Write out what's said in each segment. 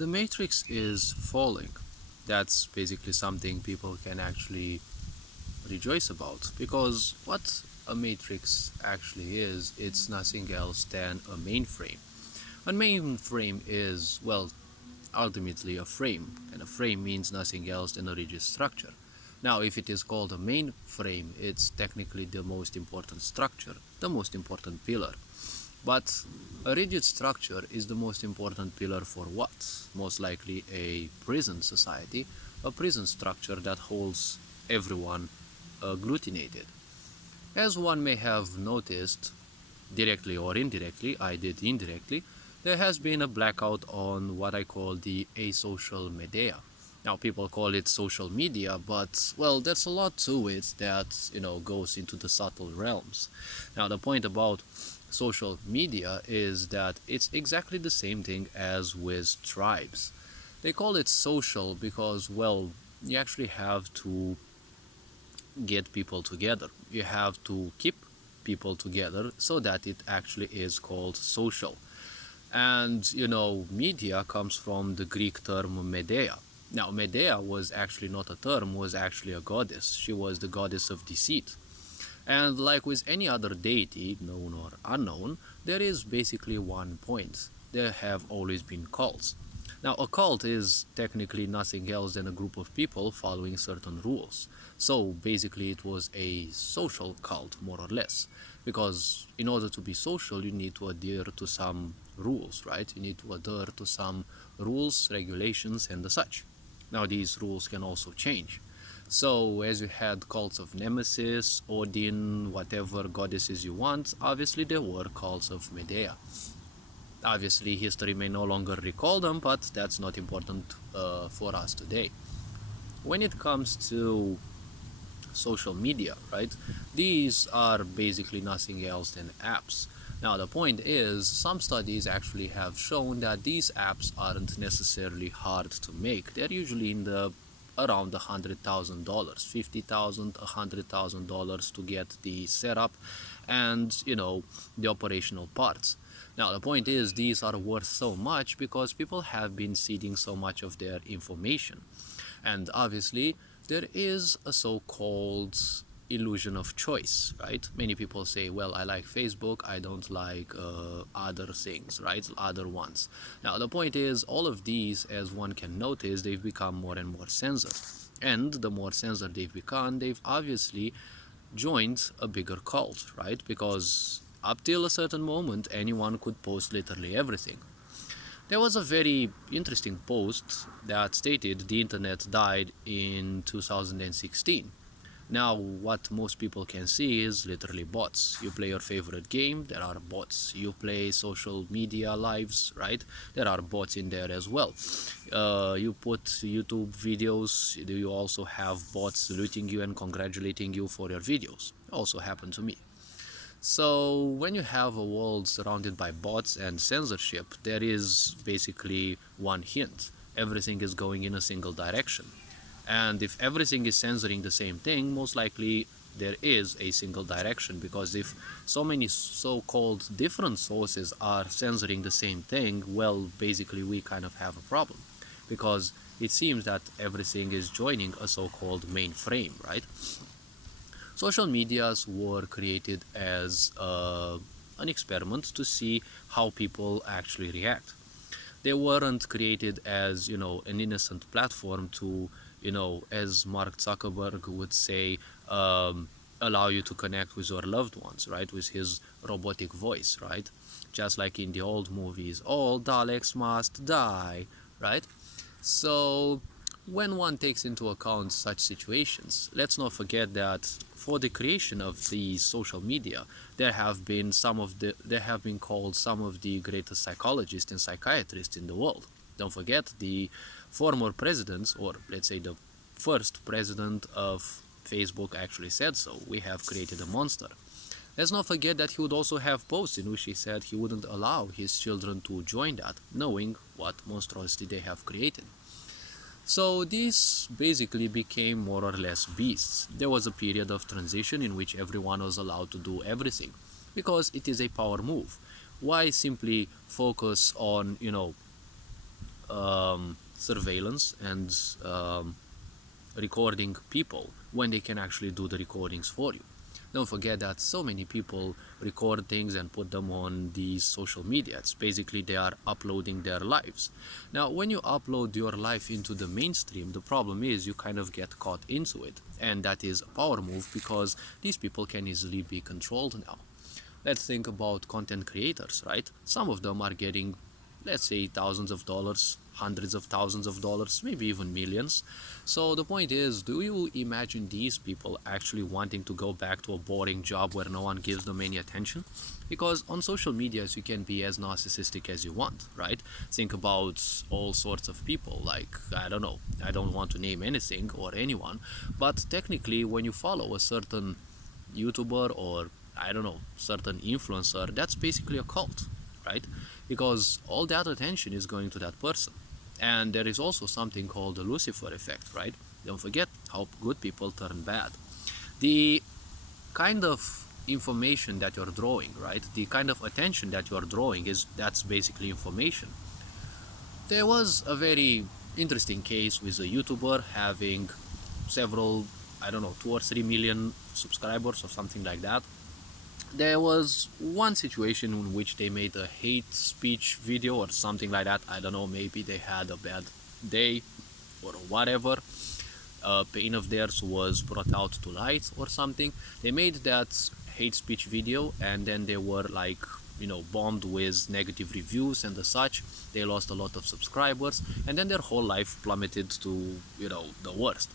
The matrix is falling. That's basically something people can actually rejoice about, because what a matrix actually is, it's nothing else than a mainframe. A mainframe is, well, ultimately a frame, and a frame means nothing else than a rigid structure. Now, if it is called a mainframe, it's technically the most important structure, the most important pillar. But a rigid structure is the most important pillar for what? Most likely a prison society, a prison structure that holds everyone agglutinated. As one may have noticed, directly or indirectly, I did indirectly, there has been a blackout on what I call the asocial Medea. Now, people call it social media, but, well, there's a lot to it that, goes into the subtle realms. Now, the point about social media is that it's exactly the same thing as with tribes. They call it social because, well, you actually have to get people together. You have to keep people together so that it actually is called social. And, media comes from the Greek term Medea. Now, Medea was actually not a term, was actually a goddess. She was the goddess of deceit. And like with any other deity, known or unknown, there is basically one point. There have always been cults. Now, a cult is technically nothing else than a group of people following certain rules. So basically it was a social cult, more or less. Because in order to be social, you need to adhere to some rules, right? You need to adhere to some rules, regulations, and the such. Now, these rules can also change. So, as you had cults of Nemesis, Odin, whatever goddesses you want, obviously there were cults of Medea. Obviously, history may no longer recall them, but that's not important for us today. When it comes to social media, right, these are basically nothing else than apps. Now, the point is, some studies actually have shown that these apps aren't necessarily hard to make. They're usually in the around $100,000, $50,000, $100,000 to get the setup and, the operational parts. Now, the point is, these are worth so much because people have been seeding so much of their information. And obviously, there is a so-called illusion of choice, right? Many people say, well, I like Facebook, I don't like other things, right? Other ones. Now, the point is, all of these, as one can notice, they've become more and more censored. And the more censored they've become, they've obviously joined a bigger cult, right? Because up till a certain moment, anyone could post literally everything. There was a very interesting post that stated the internet died in 2016. Now, what most people can see is literally bots. You play your favorite game, there are bots. You play social media lives, right? There are bots in there as well. You put YouTube videos, do you also have bots saluting you and congratulating you for your videos? Also happened to me. So when you have a world surrounded by bots and censorship, there is basically one hint. Everything is going in a single direction. And if everything is censoring the same thing, most likely there is a single direction, because if so many so-called different sources are censoring the same thing, well, basically we kind of have a problem, because it seems that everything is joining a so-called mainframe, right? Social medias were created as an experiment to see how people actually react. They weren't created as, an innocent platform to, as Mark Zuckerberg would say, allow you to connect with your loved ones, right? With his robotic voice, right? Just like in the old movies, all Daleks must die, right? So when one takes into account such situations, let's not forget that for the creation of the social media, there have been called some of the greatest psychologists and psychiatrists in the world. Don't forget the former presidents, or let's say the first president of Facebook actually said so. We have created a monster. Let's not forget that he would also have posts in which he said he wouldn't allow his children to join that, knowing what monstrosity they have created. So these basically became more or less beasts. There was a period of transition in which everyone was allowed to do everything, because it is a power move. Why simply focus on, surveillance and recording people when they can actually do the recordings for you. Don't forget that so many people record things and put them on these social media. It's basically they are uploading their lives. Now, when you upload your life into the mainstream, the problem is you kind of get caught into it. And that is a power move because these people can easily be controlled now. Let's think about content creators, right? Some of them are getting, let's say, thousands of dollars, hundreds of thousands of dollars, maybe even millions. So the point is, do you imagine these people actually wanting to go back to a boring job where no one gives them any attention? Because on social medias you can be as narcissistic as you want, right? Think about all sorts of people, like, I don't know, I don't want to name anything or anyone, but technically when you follow a certain YouTuber or, I don't know, certain influencer, that's basically a cult, right? Because all that attention is going to that person. And there is also something called the Lucifer effect, right? Don't forget how good people turn bad. The kind of information that you're drawing, right? The kind of attention that you're drawing that's basically information. There was a very interesting case with a YouTuber having several, I don't know, 2 or 3 million subscribers or something like that. There was one situation in which they made a hate speech video or something like that. I don't know, maybe they had a bad day or whatever. Pain of theirs was brought out to light or something. They made that hate speech video and then they were like, bombed with negative reviews and the such. They lost a lot of subscribers and then their whole life plummeted to, the worst.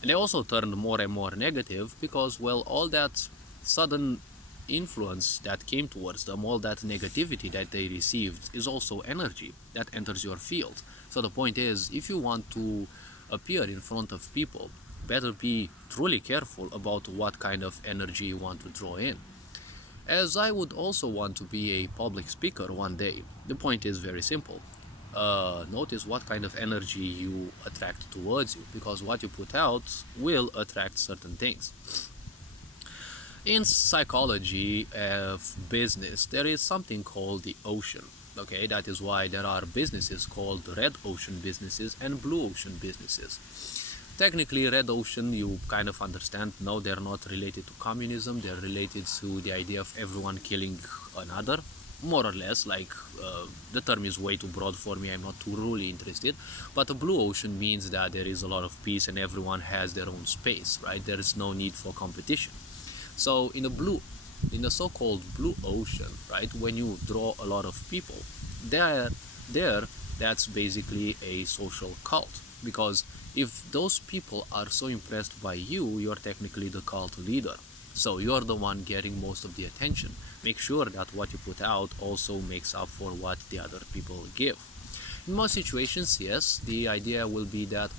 And they also turned more and more negative because, well, all that sudden influence that came towards them, all that negativity that they received, is also energy that enters your field. So the point is, if you want to appear in front of people, better be truly careful about what kind of energy you want to draw in. As I would also want to be a public speaker one day, the point is very simple. Notice what kind of energy you attract towards you, because what you put out will attract certain things. In psychology of business, there is something called the ocean. Okay, that is why there are businesses called red ocean businesses and blue ocean businesses. Technically, red ocean, you kind of understand, no, they're not related to communism, they're related to the idea of everyone killing another, more or less, like the term is way too broad for me, I'm not too really interested. But a blue ocean means that there is a lot of peace and everyone has their own space, right? There is no need for competition. So in the so-called blue ocean, right, when you draw a lot of people, that's basically a social cult. Because if those people are so impressed by you, you're technically the cult leader. So you're the one getting most of the attention. Make sure that what you put out also makes up for what the other people give. In most situations, yes, the idea will be that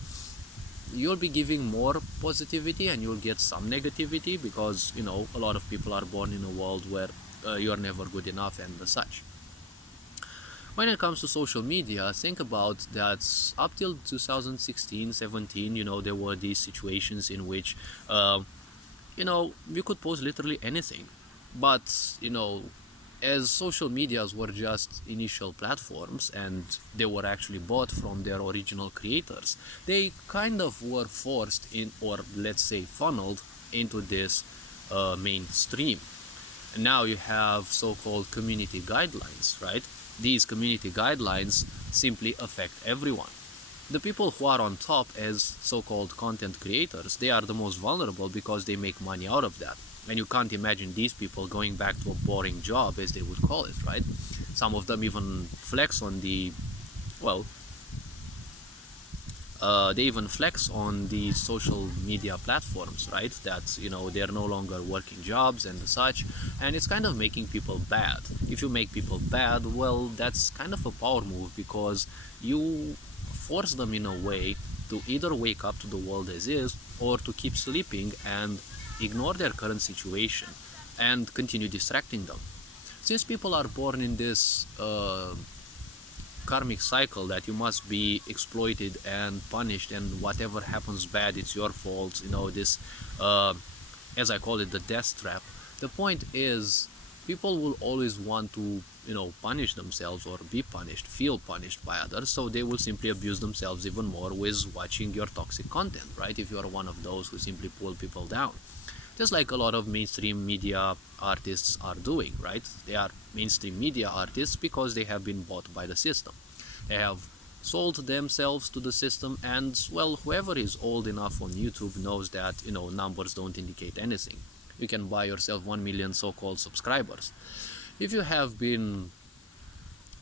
you'll be giving more positivity and you'll get some negativity because, a lot of people are born in a world where you're never good enough and such. When it comes to social media, think about that up till 2016-17, there were these situations in which, you could post literally anything. But, as social medias were just initial platforms and they were actually bought from their original creators, they kind of were forced in, or let's say funneled into this mainstream. And now you have so-called community guidelines, right? These community guidelines simply affect everyone. The people who are on top as so-called content creators, they are the most vulnerable because they make money out of that. And you can't imagine these people going back to a boring job, as they would call it, right? Some of them even flex on the, they even flex on the social media platforms, right? That, they're no longer working jobs and such. And it's kind of making people bad. If you make people bad, well, that's kind of a power move because you force them in a way to either wake up to the world as is or to keep sleeping and ignore their current situation and continue distracting them. Since people are born in this karmic cycle that you must be exploited and punished and whatever happens bad, it's your fault, this, as I call it, the death trap. The point is, people will always want to punish themselves or be punished, feel punished by others, so they will simply abuse themselves even more with watching your toxic content, right? If you are one of those who simply pull people down, just like a lot of mainstream media artists are doing, right? They are mainstream media artists because they have been bought by the system. They have sold themselves to the system, and well, whoever is old enough on YouTube knows that numbers don't indicate anything. You can buy yourself 1 million so-called subscribers. If you have been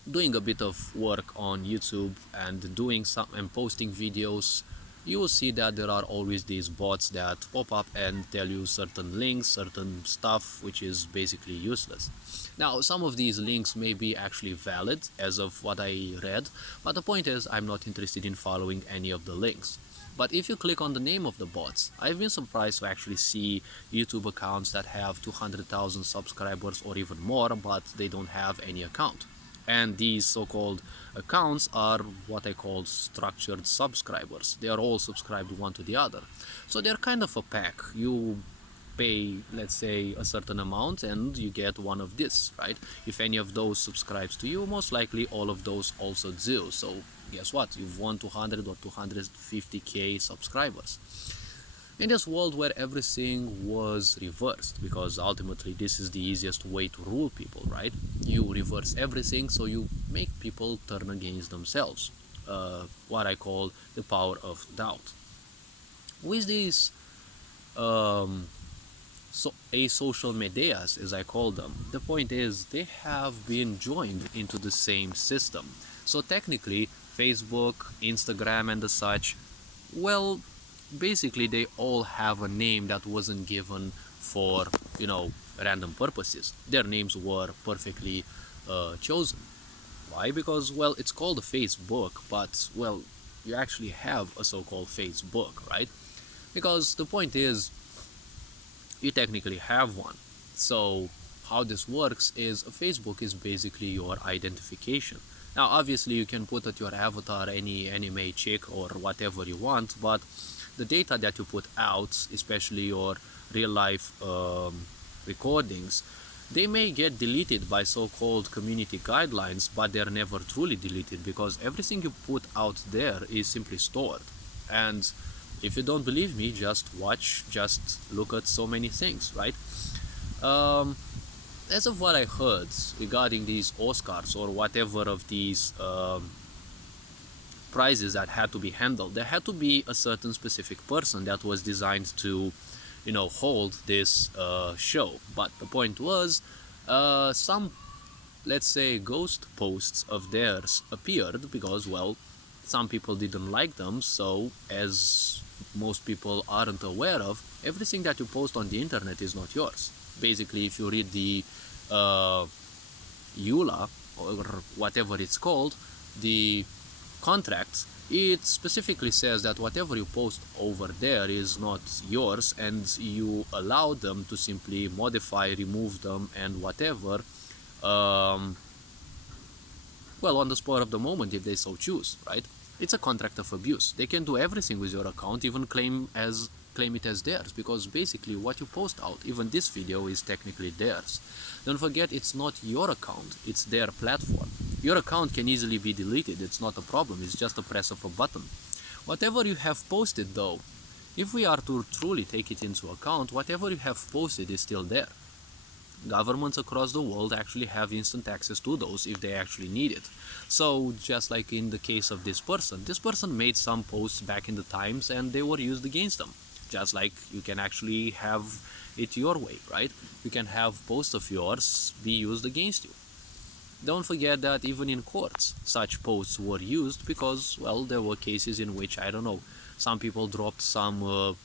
doing a bit of work on YouTube and doing some and posting videos, you will see that there are always these bots that pop up and tell you certain links, certain stuff which is basically useless. Now, some of these links may be actually valid as of what I read, but the point is I'm not interested in following any of the links. But if you click on the name of the bots, I've been surprised to actually see YouTube accounts that have 200,000 subscribers or even more, but they don't have any account. And these so-called accounts are what I call structured subscribers. They are all subscribed one to the other. So they're kind of a pack. You pay, let's say, a certain amount and you get one of this, right? If any of those subscribes to you, most likely all of those also do. So guess what? You've won 200 or 250k subscribers. In this world where everything was reversed, because ultimately this is the easiest way to rule people, right? You reverse everything, so you make people turn against themselves. What I call the power of doubt. With these Asocial Medeias, as I call them, the point is they have been joined into the same system. So technically, Facebook, Instagram and the such, well, basically they all have a name that wasn't given for random purposes. Their names were perfectly chosen. Why? Because, well, it's called a Facebook, but, well, you actually have a so-called Facebook, right? Because the point is you technically have one. So how this works is a Facebook is basically your identification. Now obviously you can put at your avatar any anime chick or whatever you want, but the data that you put out, especially your real life recordings, they may get deleted by so-called community guidelines, but they're never truly deleted because everything you put out there is simply stored. And if you don't believe me, just watch, just look at so many things, right? As of what I heard regarding these Oscars or whatever of these prizes that had to be handled, there had to be a certain specific person that was designed to hold this show. But the point was, some, let's say, ghost posts of theirs appeared because, well, some people didn't like them. So as most people aren't aware of, everything that you post on the internet is not yours. Basically, if you read the EULA or whatever it's called, the contract, it specifically says that whatever you post over there is not yours, and you allow them to simply modify, remove them, and whatever, well, on the spur of the moment if they so choose, right? It's a contract of abuse. They can do everything with your account, even claim it as theirs, because basically what you post out, even this video, is technically theirs. Don't forget, it's not your account, it's their platform. Your account can easily be deleted, it's not a problem, it's just a press of a button. Whatever you have posted though, if we are to truly take it into account, whatever you have posted is still there. Governments across the world actually have instant access to those if they actually need it. So just like in the case of this person made some posts back in the times and they were used against them. Just like you can actually have it your way, right? You can have posts of yours be used against you. Don't forget that even in courts, such posts were used because, well, there were cases in which, I don't know, some people dropped some,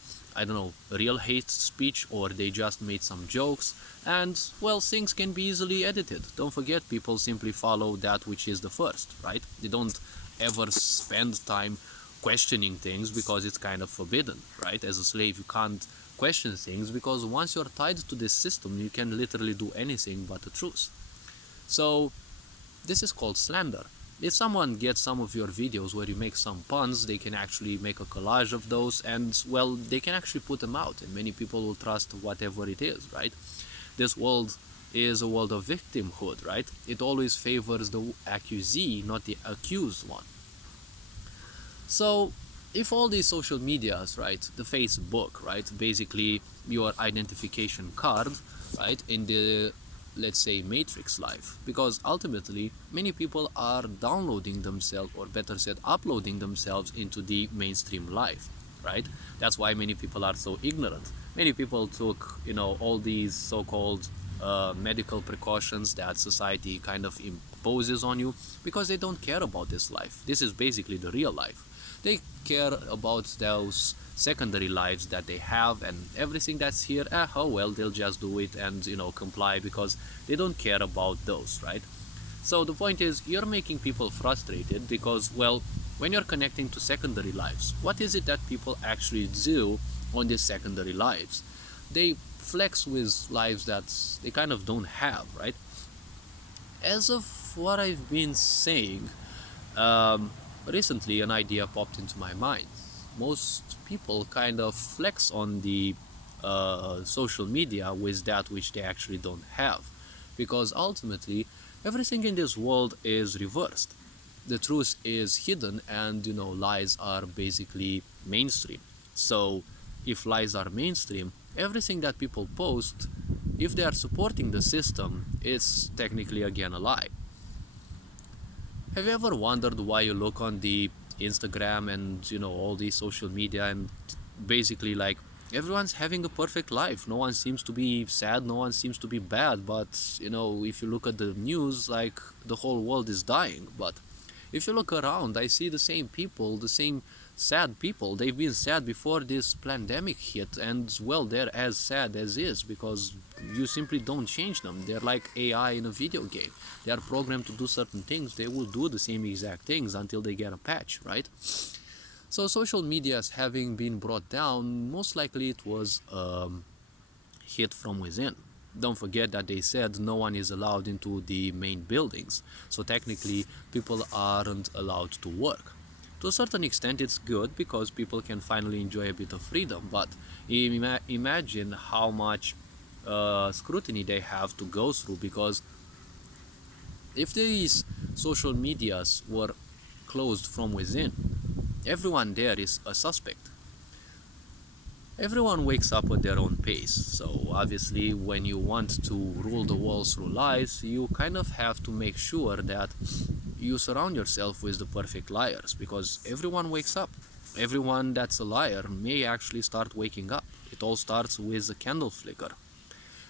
real hate speech, or they just made some jokes, and, well, things can be easily edited. Don't forget, people simply follow that which is the first, right? They don't ever spend time questioning things because it's kind of forbidden, right? As a slave, you can't question things because once you're tied to this system, you can literally do anything but the truth. So this is called slander. If someone gets some of your videos where you make some puns, they can actually make a collage of those and, well, they can actually put them out and many people will trust whatever it is, right? This world is a world of victimhood, right? It always favors the accusee, not the accused one. So if all these social medias, right, the Facebook, right, basically your identification card, right, in the, let's say, matrix life, because ultimately many people are downloading themselves, or better said, uploading themselves into the mainstream life, right? That's why many people are so ignorant. Many people took, all these so-called medical precautions that society kind of imposes on you, because they don't care about this life. This is basically the real life. They care about those secondary lives that they have, and everything that's here, oh well, they'll just do it and comply, because they don't care about those, right? So the point is, you're making people frustrated because, well, when you're connecting to secondary lives, what is it that people actually do on these secondary lives? They flex with lives that they kind of don't have, right? As of what I've been saying, recently an idea popped into my mind. Most people kind of flex on the social media with that which they actually don't have, because ultimately everything in this world is reversed. The truth is hidden, and lies are basically mainstream. So if lies are mainstream, everything that people post, if they are supporting the system, it's technically again a lie. Have you ever wondered why you look on the Instagram and all these social media, and basically like everyone's having a perfect life? No one seems to be sad, no one seems to be bad, but if you look at the news, like the whole world is dying. But if you look around, I see the same people, the same sad people. They've been sad before this pandemic hit, and well, they're as sad as is, because you simply don't change them. They're like AI in a video game. They are programmed to do certain things. They will do the same exact things until they get a patch, right? So social medias having been brought down, most likely it was hit from within. Don't forget that they said no one is allowed into the main buildings, so technically people aren't allowed to work. To a certain extent it's good, because people can finally enjoy a bit of freedom, but imagine how much scrutiny they have to go through, because if these social medias were closed from within, everyone there is a suspect. Everyone wakes up at their own pace, so obviously when you want to rule the world through lies, you kind of have to make sure that you surround yourself with the perfect liars, because everyone wakes up. Everyone that's a liar may actually start waking up. It all starts with a candle flicker.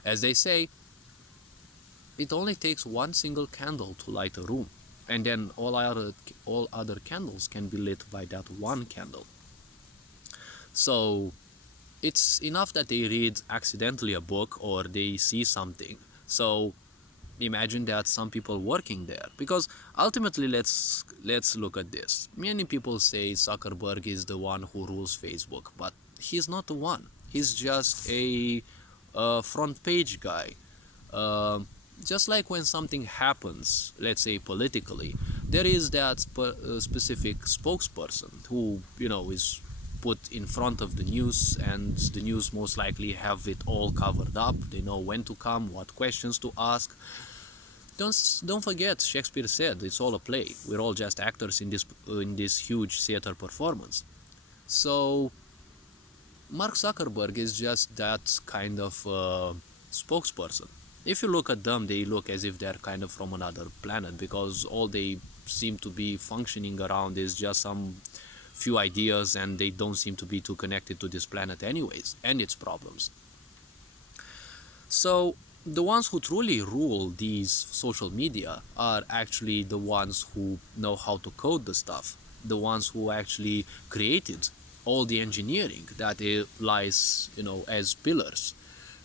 As they say, it only takes one single candle to light a room, and then all other candles can be lit by that one candle. So it's enough that they read accidentally a book, or they see something. So imagine that some people working there, because ultimately let's look at this. Many people say Zuckerberg is the one who rules Facebook, but he's not the one. He's just a front page guy. Just like when something happens, let's say politically, there is that specific spokesperson who is put in front of the news, and the news most likely have it all covered up. They know when to come, what questions to ask. Don't forget, Shakespeare said it's all a play. We're all just actors in this huge theater performance. So Mark Zuckerberg is just that kind of spokesperson. If you look at them, they look as if they're kind of from another planet, because all they seem to be functioning around is just some few ideas, and they don't seem to be too connected to this planet anyways, and its problems. So the ones who truly rule these social media are actually the ones who know how to code the stuff, the ones who actually created all the engineering that lies, as pillars.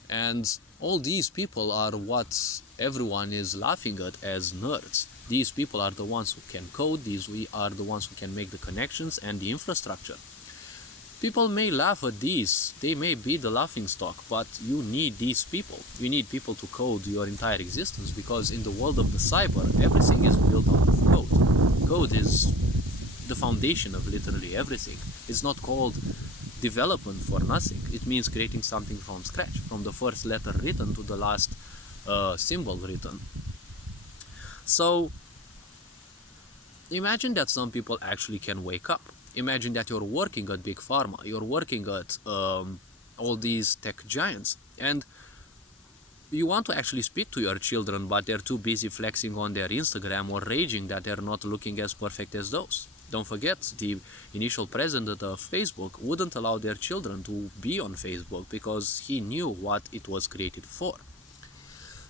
And all these people are what everyone is laughing at as nerds. These people are the ones who can code, we are the ones who can make the connections and the infrastructure. People may laugh at these, they may be the laughing stock, but you need these people. You need people to code your entire existence, because in the world of the cyber, everything is built out of code. Code is the foundation of literally everything. It's not called development for nothing. It means creating something from scratch, from the first letter written to the last symbol written. So imagine that some people actually can wake up. Imagine that you're working at Big Pharma, you're working at all these tech giants, and you want to actually speak to your children, but they're too busy flexing on their Instagram or raging that they're not looking as perfect as those. Don't forget, the initial president of Facebook wouldn't allow their children to be on Facebook because he knew what it was created for.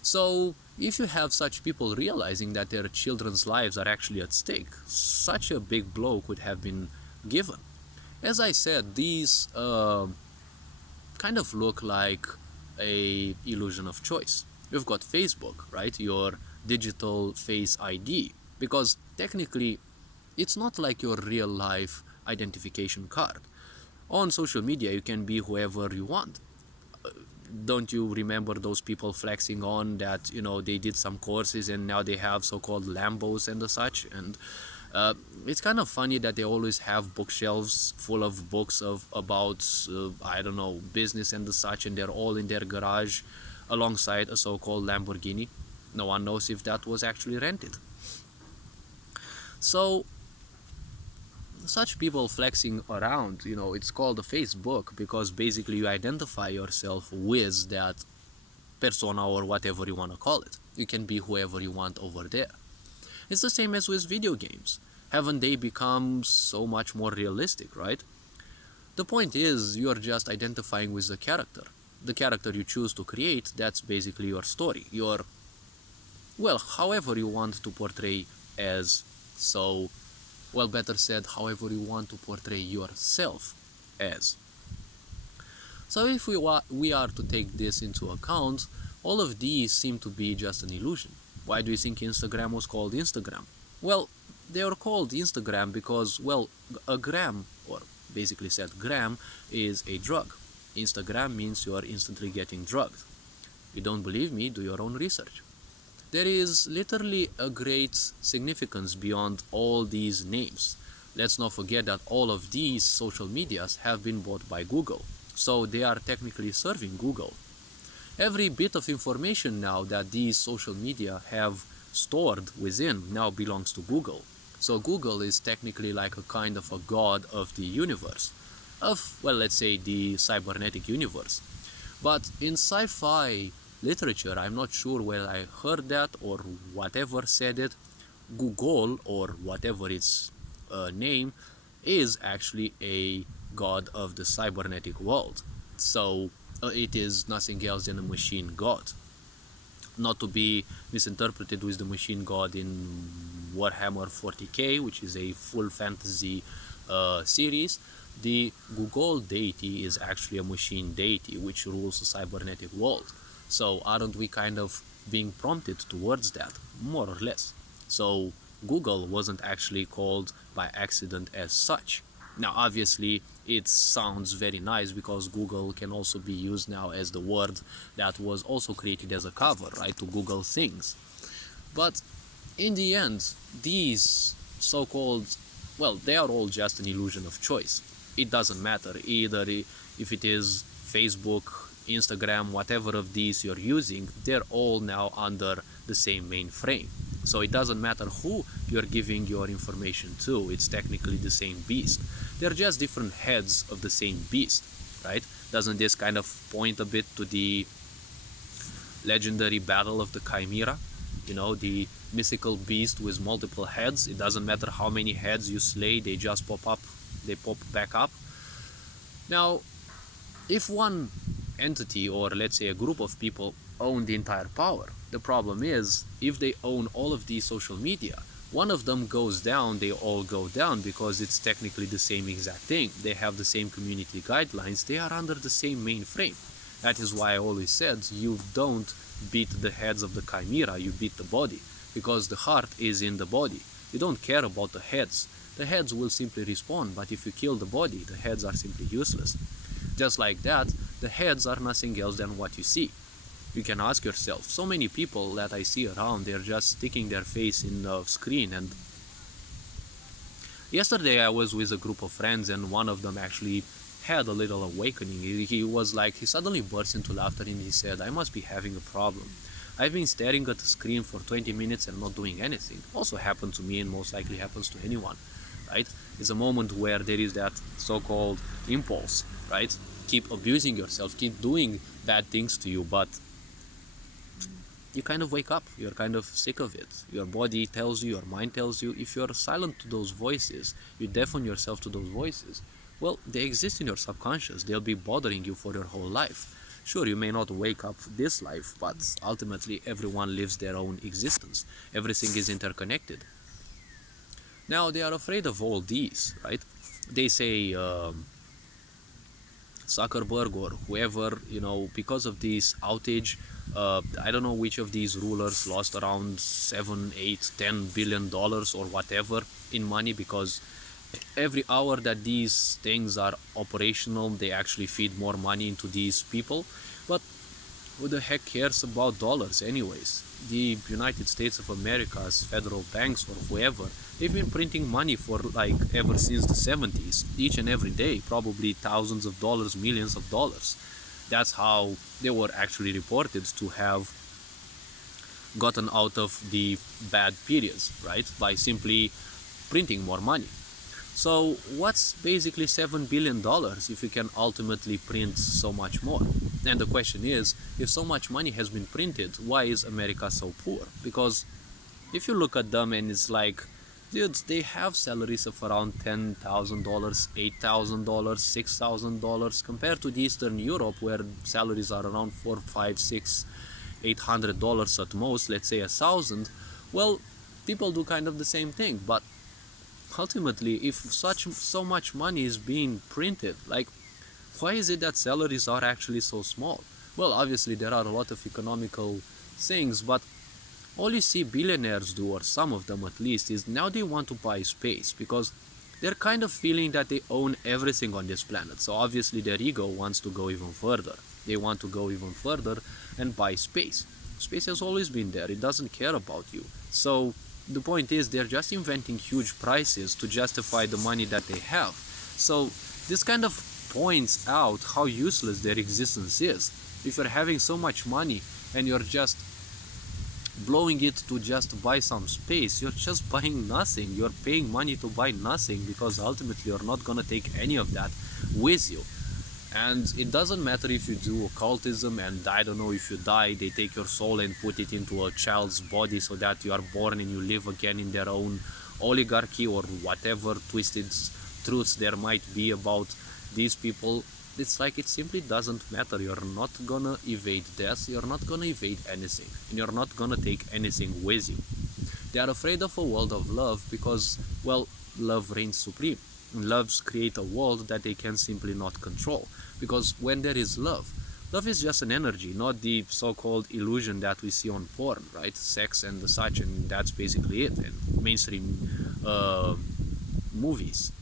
So, if you have such people realizing that their children's lives are actually at stake, such a big blow could have been given. As I said, these kind of look like a illusion of choice. You've got Facebook, right? Your digital face ID, because technically it's not like your real life identification card. On social media, you can be whoever you want. Don't you remember those people flexing on that, they did some courses and now they have so-called Lambos and the such? And it's kind of funny that they always have bookshelves full of books about I don't know, business and the such, and they're all in their garage alongside a so-called Lamborghini. No one knows if that was actually rented. So such people flexing around, it's called a Facebook because basically you identify yourself with that persona or whatever you want to call it. You can be whoever you want over there. It's the same as with video games. Haven't they become so much more realistic, right? The point is, you're just identifying with the character. The character you choose to create, that's basically your story. However you want to portray as, better said, however you want to portray yourself as. So if we are to take this into account, all of these seem to be just an illusion. Why do you think Instagram was called Instagram? Well, they are called Instagram because, a gram, or basically said gram, is a drug. Instagram means you are instantly getting drugged. You don't believe me? Do your own research. There is literally a great significance beyond all these names. Let's not forget that all of these social medias have been bought by Google, so they are technically serving Google. Every bit of information now that these social media have stored within now belongs to Google. So Google is technically like a kind of a god of the universe, let's say the cybernetic universe. But in sci-fi literature, I'm not sure where I heard that or whatever said it, Google or whatever its name is actually a god of the cybernetic world. So it is nothing else than a machine god. Not to be misinterpreted with the machine god in Warhammer 40k, which is a full fantasy series. The Google deity is actually a machine deity which rules the cybernetic world. So aren't we kind of being prompted towards that, more or less? So Google wasn't actually called by accident as such. Now obviously it sounds very nice because Google can also be used now as the word that was also created as a cover, right, to Google things. But in the end, these so-called, they are all just an illusion of choice. It doesn't matter either if it is Facebook, Instagram, whatever of these you're using, they're all now under the same mainframe. So it doesn't matter who you're giving your information to, it's technically the same beast. They're just different heads of the same beast, right? Doesn't this kind of point a bit to the legendary battle of the Chimera? The mythical beast with multiple heads. It doesn't matter how many heads you slay, they just pop back up. Now, if one entity, or let's say a group of people, own the entire power, the problem is, if they own all of these social media, one of them goes down, they all go down, because it's technically the same exact thing. They have the same community guidelines, they are under the same mainframe. That is why I always said, you don't beat the heads of the Chimera, you beat the body, because the heart is in the body. You don't care about the heads. The heads will simply respawn, but if you kill the body, the heads are simply useless. Just like that, the heads are nothing else than what you see. You can ask yourself, so many people that I see around, they're just sticking their face in the screen. And yesterday I was with a group of friends, and one of them actually had a little awakening. He suddenly burst into laughter and he said, I must be having a problem. I've been staring at the screen for 20 minutes and not doing anything. Also happened to me and most likely happens to anyone, right? It's a moment where there is that so-called impulse, right? Keep abusing yourself, keep doing bad things to you, but you kind of wake up, you're kind of sick of it. Your body tells you, your mind tells you. If you're silent to those voices, you deafen yourself to those voices, well, they exist in your subconscious. They'll be bothering you for your whole life. Sure, you may not wake up this life, but ultimately everyone lives their own existence. Everything is interconnected. Now they are afraid of all these, right? They say Zuckerberg or whoever, because of this outage, I don't know which of these rulers lost around 7, 8, $10 billion or whatever in money, because every hour that these things are operational, they actually feed more money into these people. But who the heck cares about dollars anyways? The United States of America's federal banks or whoever, they've been printing money for like ever since the 70s, each and every day, probably thousands of dollars, millions of dollars. That's how they were actually reported to have gotten out of the bad periods, right? By simply printing more money. So what's basically $7 billion if you can ultimately print so much more? And the question is, if so much money has been printed, why is America so poor? Because if you look at them and it's like, dudes, they have salaries of around $10,000, $8,000, $6,000 compared to the Eastern Europe where salaries are around $4, $5, $6, $800 at most, let's say 1,000. Well, people do kind of the same thing, but ultimately, if so much money is being printed, like, why is it that salaries are actually so small? Well, obviously there are a lot of economical things, but all you see billionaires do, or some of them at least, is now they want to buy space because they're kind of feeling that they own everything on this planet. So obviously their ego wants to go even further. They want to go even further and buy space. Space has always been there. It doesn't care about you. So the point is, they're just inventing huge prices to justify the money that they have. So this kind of points out how useless their existence is. If you're having so much money and you're just blowing it to just buy some space, you're just buying nothing. You're paying money to buy nothing, because ultimately you're not gonna take any of that with you. And it doesn't matter if you do occultism and I don't know, if you die, they take your soul and put it into a child's body so that you are born and you live again in their own oligarchy or whatever twisted truths there might be about these people. It's like, it simply doesn't matter. You're not gonna evade death, you're not gonna evade anything, and you're not gonna take anything with you. They are afraid of a world of love because, well, love reigns supreme. Loves create a world that they can simply not control. Because when there is love, love is just an energy, not the so-called illusion that we see on porn, right? Sex and such, and that's basically it. And mainstream movies.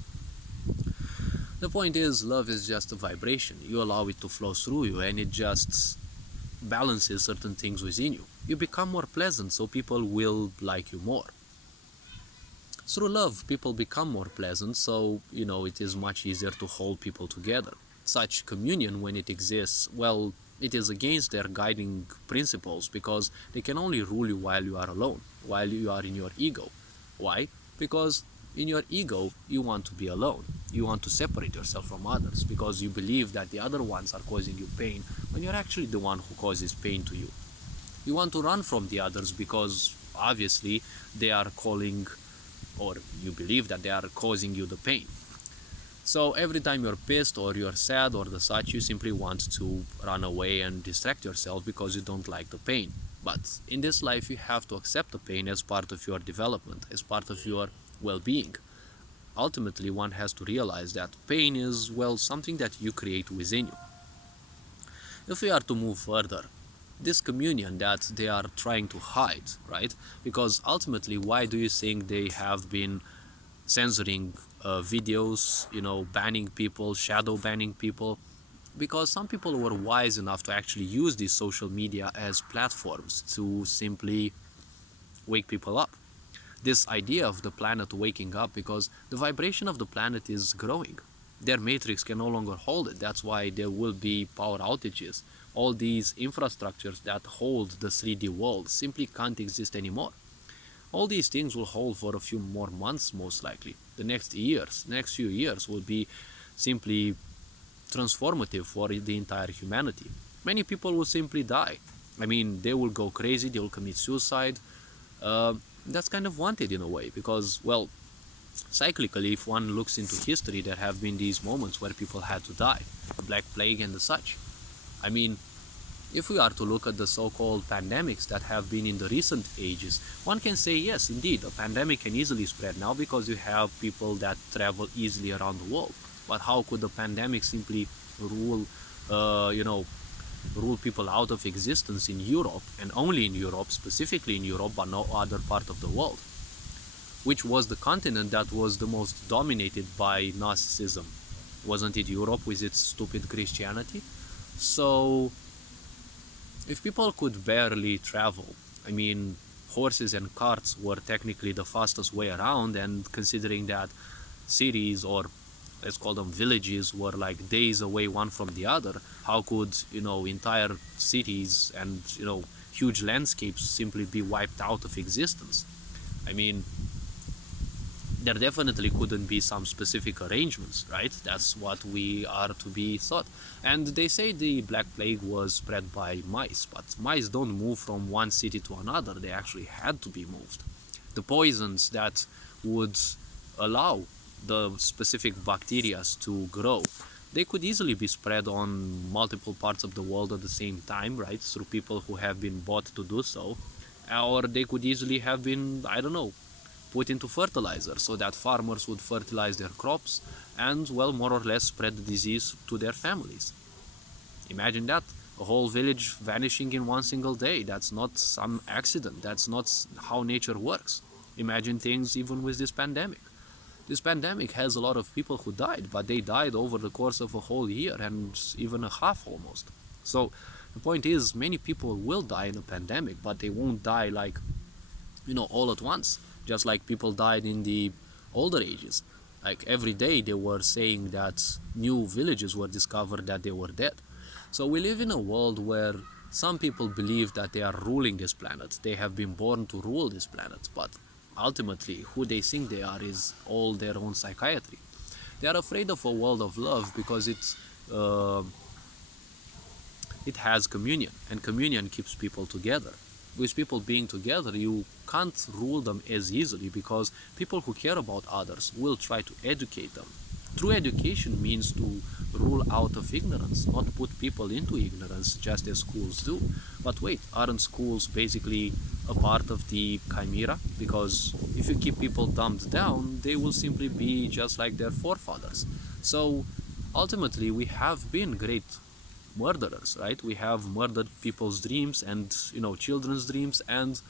The point is, love is just a vibration. You allow it to flow through you, and it just balances certain things within you. You become more pleasant, so people will like you more. Through love, people become more pleasant, so, it is much easier to hold people together. Such communion, when it exists, well, it is against their guiding principles, because they can only rule you while you are alone, while you are in your ego. Why? Because in your ego, you want to be alone. You want to separate yourself from others, because you believe that the other ones are causing you pain, when you're actually the one who causes pain to you. You want to run from the others because, obviously, they are calling, or you believe that they are causing you the pain. So every time you're pissed or you're sad or the such, you simply want to run away and distract yourself because you don't like the pain. But in this life, you have to accept the pain as part of your development, as part of your well-being. Ultimately, one has to realize that pain is, well, something that you create within you. If we are to move further, this communion that they are trying to hide, right? Because ultimately, why do you think they have been censoring videos, banning people, shadow banning people? Because some people were wise enough to actually use these social media as platforms to simply wake people up. This idea of the planet waking up, because the vibration of the planet is growing. their matrix can no longer hold it. That's why there will be power outages. All these infrastructures that hold the 3D world simply can't exist anymore. All these things will hold for a few more months, most likely. The next few years will be simply transformative for the entire humanity. Many people will simply die. I mean, they will go crazy, they will commit suicide. That's kind of wanted in a way because, well, cyclically, if one looks into history, there have been these moments where people had to die, a black plague and the such. I mean, if we are to look at the so-called pandemics that have been in the recent ages, one can say yes, indeed, a pandemic can easily spread now because you have people that travel easily around the world. But how could a pandemic simply rule, rule people out of existence in Europe, and only in Europe, specifically in Europe, but no other part of the world, which was the continent that was the most dominated by Nazism? Wasn't it Europe with its stupid Christianity? So, if people could barely travel, I mean, horses and carts were technically the fastest way around, and considering that cities, or let's call them villages, were like days away one from the other, how could, entire cities and, huge landscapes simply be wiped out of existence? I mean, there definitely couldn't be some specific arrangements, right? That's what we are to be thought. And they say the Black Plague was spread by mice, but mice don't move from one city to another. They actually had to be moved. The poisons that would allow the specific bacteria to grow, they could easily be spread on multiple parts of the world at the same time, right? Through people who have been bought to do so. Or they could easily have been, I don't know, put into fertilizer so that farmers would fertilize their crops and, well, more or less spread the disease to their families. Imagine that, a whole village vanishing in one single day. That's not some accident. That's not how nature works. Imagine things even with this pandemic. This pandemic has a lot of people who died, but they died over the course of a whole year and even a half almost. So the point is, many people will die in a pandemic, but they won't die like, all at once. Just like people died in the older ages. Like every day they were saying that new villages were discovered that they were dead. So we live in a world where some people believe that they are ruling this planet. They have been born to rule this planet, but ultimately who they think they are is all their own psychiatry. They are afraid of a world of love because it has communion, and communion keeps people together. With people being together, you can't rule them as easily because people who care about others will try to educate them. True education means to rule out of ignorance, not put people into ignorance just as schools do. But wait, aren't schools basically a part of the chimera? Because if you keep people dumbed down, they will simply be just like their forefathers. So ultimately, we have been great murderers, right? We have murdered people's dreams and, children's dreams, and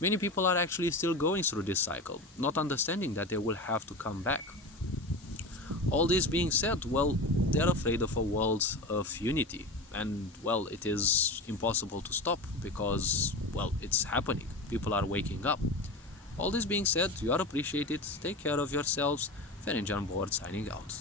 many people are actually still going through this cycle, not understanding that they will have to come back. All this being said, well, they're afraid of a world of unity, and, well, it is impossible to stop because, well, it's happening. People are waking up. All this being said, you are appreciated. Take care of yourselves. Ferenc Board signing out.